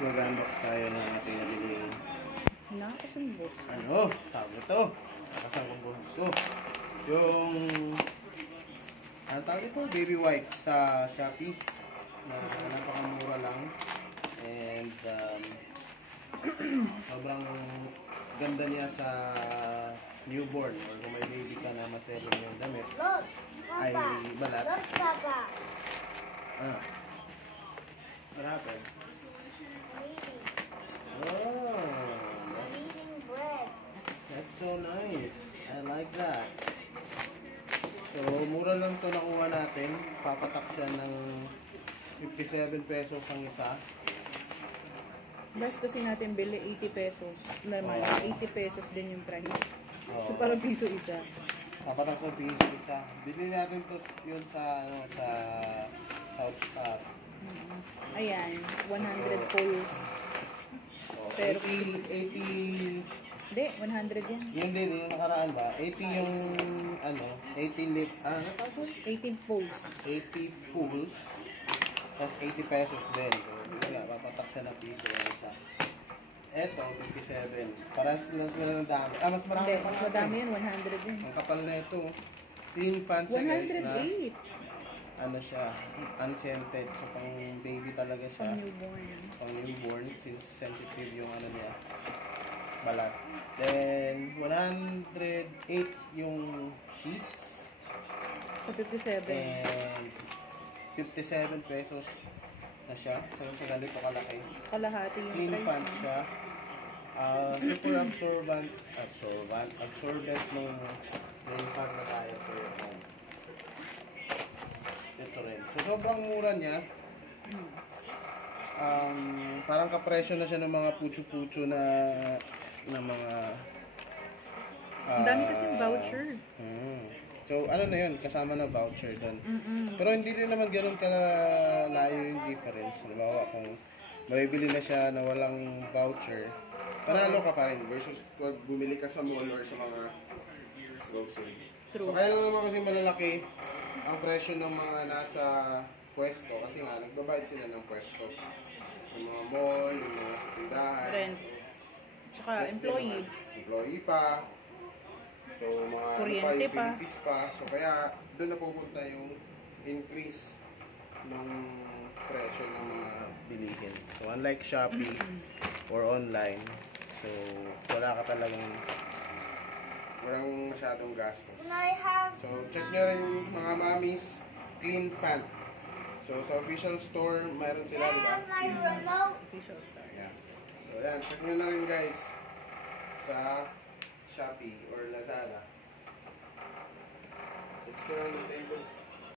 mag-unbox tayo ng ating nabili. Nakasumbos. Ano? Tawag ito. Nakasumbos ito. Yung ang tawag ito, baby wipes sa Shopee na napakamura lang. And sobrang ganda niya sa newborn or kung may baby ka na maselong yung damit ay balat. Ah. What happened? Oh, that's so nice. I like that. So, mura lang ito nakuha natin. Papatak siya ng 57 pesos ang isa. Best kasi natin bili 80 pesos. Naman, 80 pesos din yung price. So, Oh. parang piso isa. Papatak sa piso isa. Bili natin ito yun sa, sa South Star. Ayan, 100 pulls. Oh, Pero, 80 hindi, 100 yan. yun din, yung nakaraan ba? 80 yung, 80 lip, ano tawag ko? 18 pulls. 80 pulls, tapos 80 pesos din. So, wala, papatak siya na piso yung isa. Eto, 57. Parang sila ng dami. Ah, mas marami Hindi, pa mas natin. madami yun, 100 din. Ang kapal na ito. Thin fan siya guys na, 108. ano siya, unscented. So, pang baby talaga siya. Pang newborn. Pang newborn, since sensitive yung ano niya, balat. Then, 108 yung sheets. Sa 57. And 57 pesos na siya. So, sa ganito kalaki. Kalahati yung Slim price. fan siya. Super absorbent nung main fan na tayo for your home. Ito rin. So, sobrang mura niya. Parang kapresyo na siya ng mga pucho-pucho na mga Ang dami kasi voucher. So, ano na yun? Kasama na voucher doon. Pero hindi rin naman ganun kalayo yung difference. Halimbawa, kung mabibili na siya na walang voucher, panalo ka pa rin versus pag bumili ka sa mall or sa mga grocery. True. So, kaya lang naman kasi malalaki ang presyo ng mga nasa pwesto kasi nga, nagbabayad sila ng pwesto. Yung mga mall, yung mga sa tindahan. Rent. Tsaka employee. Employee pa. So, mga Kuryente pa. utilities pa. So, kaya doon napupunta yung increase ng presyo ng mga bilihin. So, unlike Shopee or online, so, wala walang masyadong gastos. So, check nyo rin mga mamis, clean fan. So, sa official store, mayroon sila, di ba? Official star. Yeah. So, ayan, check nyo na rin guys sa Shopee or Lazada. It's there on the table